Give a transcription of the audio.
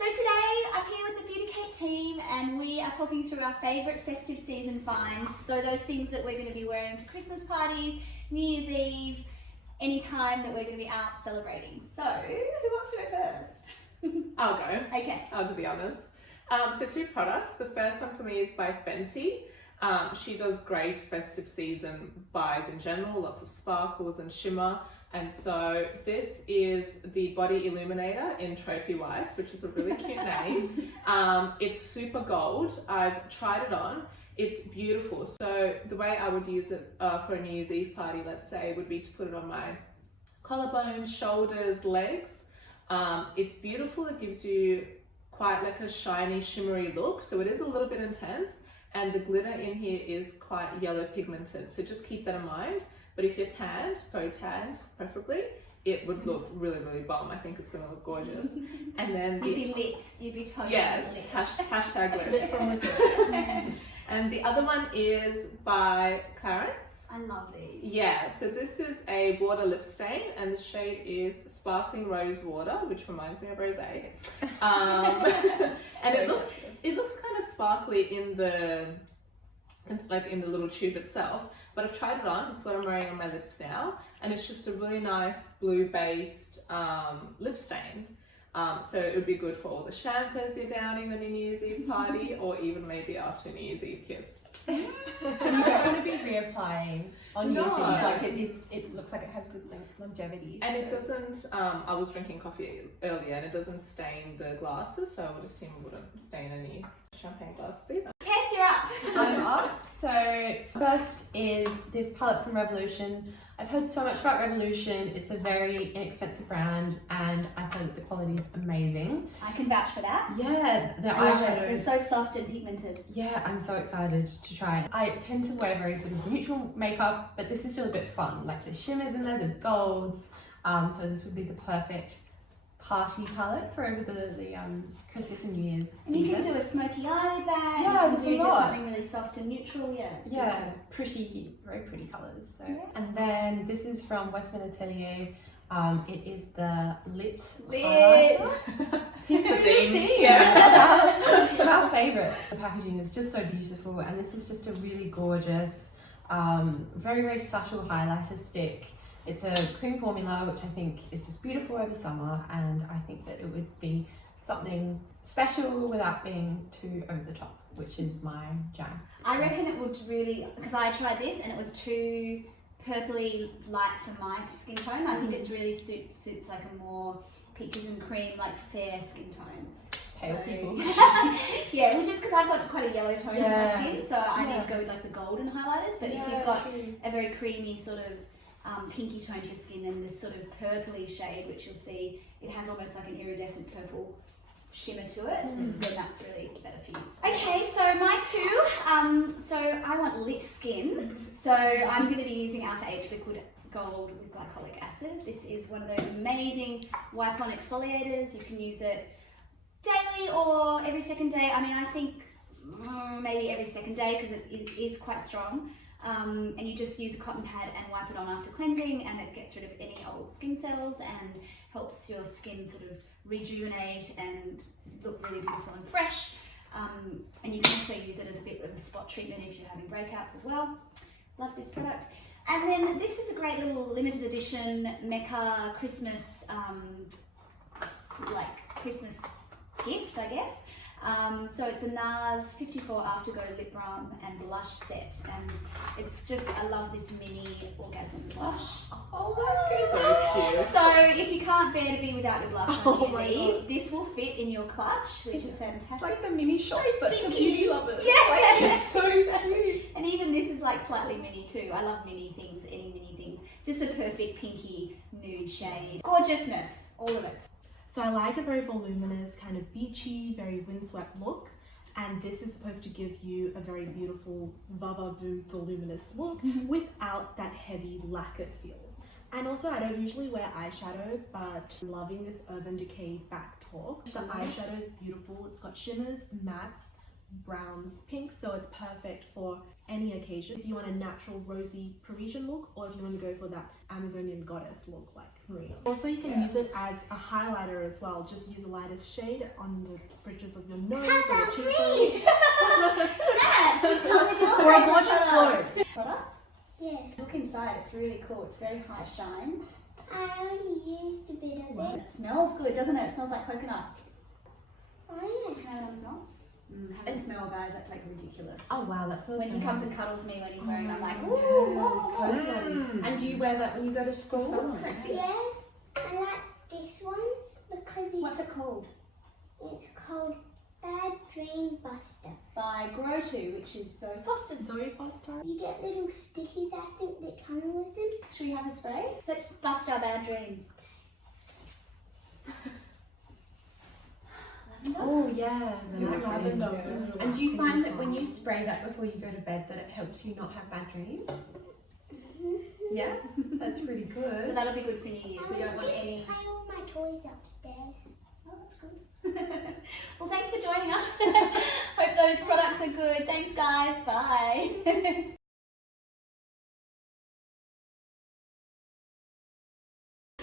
So today I'm here with the Beauticate team and we are talking through our favourite festive season finds. So those things that we're going to be wearing to Christmas parties, New Year's Eve, any time that we're going to be out celebrating. So who wants to go first? I'll go. Okay. To be honest. So 2 products. The first one for me is by Fenty. She does great festive season buys in general, lots of sparkles and shimmer. And so this is the Body Illuminator in Trophy Wife, which is a really cute name. It's super gold. I've tried it on. It's beautiful. So the way I would use it for a New Year's Eve party, let's say, would be to put it on my collarbones, shoulders, legs. It's beautiful. It gives you quite like a shiny, shimmery look. So it is a little bit intense. And the glitter in here is quite yellow pigmented. So just keep that in mind. But if you're tanned, faux tanned preferably, it would look really, really bomb. I think it's going to look gorgeous. And then You'd be lit. You'd be totally yes, lit. hashtag lit. And the other one is by Clarence. I love these. Yeah, so this is a water lip stain and the shade is Sparkling Rose Water, which reminds me of rosé. And it looks kind of sparkly in the little tube itself, but I've tried it on. It's what I'm wearing on my lips now, and it's just a really nice blue-based lip stain. So it would be good for all the champers you're downing on your New Year's Eve party, or even maybe after New Year's Eve kiss. And you don't want to be reapplying on New Year's Eve. Like it looks like it has good longevity. And it doesn't, I was drinking coffee earlier and it doesn't stain the glasses, so I would assume it wouldn't stain any champagne glasses either. Tess, you're up. I'm up. So first is this palette from Revolution. I've heard so much about Revolution. It's a very inexpensive brand and I've heard that the quality is amazing. I can vouch for that. Yeah, the I love it. eyeshadows. It's so soft and pigmented. Yeah, I'm so excited to try it. I tend to wear very sort of neutral makeup, but this is still a bit fun. Like there's shimmers in there, there's golds. So this would be the perfect party palette for over the Christmas and New Year's season. And you can do a smoky eye with that. Yeah, you there's can a do lot. just something really soft and neutral. Yeah. It's Yeah, pretty, very pretty colours. So. Yeah. And then this is from Westman Atelier. It is the Lit. Seems to be a theme. Yeah. One of our favourites. The packaging is just so beautiful, and this is just a really gorgeous, very, very subtle highlighter stick. It's a cream formula, which I think is just beautiful over summer, and I think that it would be something special without being too over the top, which is my jam. I reckon it would really, because I tried this and it was too purpley light for my skin tone. I think it's really suits like a more peaches and cream, like fair skin tone. Pale people. Yeah, well, just because I've got quite a yellow tone to my skin, so I Yeah. need to go with like the golden highlighters. But if you've got a very creamy sort of pinky tone to your skin, then this sort of purpley shade, which you'll see, it has almost like an iridescent purple shimmer to it, then that's really better for you. Okay, so my 2, so I want lit skin, so I'm going to be using Alpha H Liquid Gold with glycolic acid. This is one of those amazing wipe-on exfoliators. You can use it daily or every second day. I mean, I think maybe every second day because it is quite strong. And you just use a cotton pad and wipe it on after cleansing, and it gets rid of any old skin cells and helps your skin sort of rejuvenate and look really beautiful and fresh. And you can also use it as a bit of a spot treatment if you're having breakouts as well. Love this product. And then this is a great little limited edition Mecca Christmas, Christmas gift, I guess. So it's a NARS 54 Afterglow Lip Balm and Blush set, and it's just, I love this mini orgasm blush. Oh my So cute. So if you can't bear to be without your blush Oh on my New Year's God. Eve, this will fit in your clutch, which is fantastic. It's like the mini shop, but for dinky. beauty lovers. Yeah. It's so cute. And even this is like slightly mini too. I love mini things, any mini things. It's just a perfect pinky nude shade. Gorgeousness, all of it. So I like a very voluminous, kind of beachy, very windswept look, and this is supposed to give you a very beautiful voluminous look without that heavy lacquered feel. And also I don't usually wear eyeshadow, but I'm loving this Urban Decay back talk. The eyeshadow is beautiful. It's got shimmers, mattes, browns, pinks, so it's perfect for any occasion. If you want a natural rosy Parisian look, or if you want to go for that Amazonian goddess look like Marina. Also, you can use it as a highlighter as well. Just use the lightest shade on the bridges of your nose or your cheekbones. For a gorgeous glow. Product? Yeah. Look inside, it's really cool. It's very high shine. I already used a bit of it. It smells good, doesn't it? It smells like coconut. Oh yeah. Can I have another smell? Having smell, guys, that's like ridiculous. Oh wow, that smells When so he comes nice. and cuddles me when he's wearing it, I'm like, Yeah, ooh. coconut. And do you wear that when you go to school? Yeah. I like this one because What's it called? it's called Bad Dream Buster. By Grow To, which is Zoe Foster's. Zoe Foster. You get little stickies, I think, that come with them. Should we have a spray? Let's bust our bad dreams. Lavender? Oh yeah, Lavender. relaxing. And do you find that when you spray that before you go to bed that it helps you not have bad dreams? Yeah, that's pretty So good. that'll be good for New Year's. We I don't was want just any. play all my toys upstairs. Oh, that's good. Well, thanks for joining us. Hope those products are good. Thanks, guys. Bye.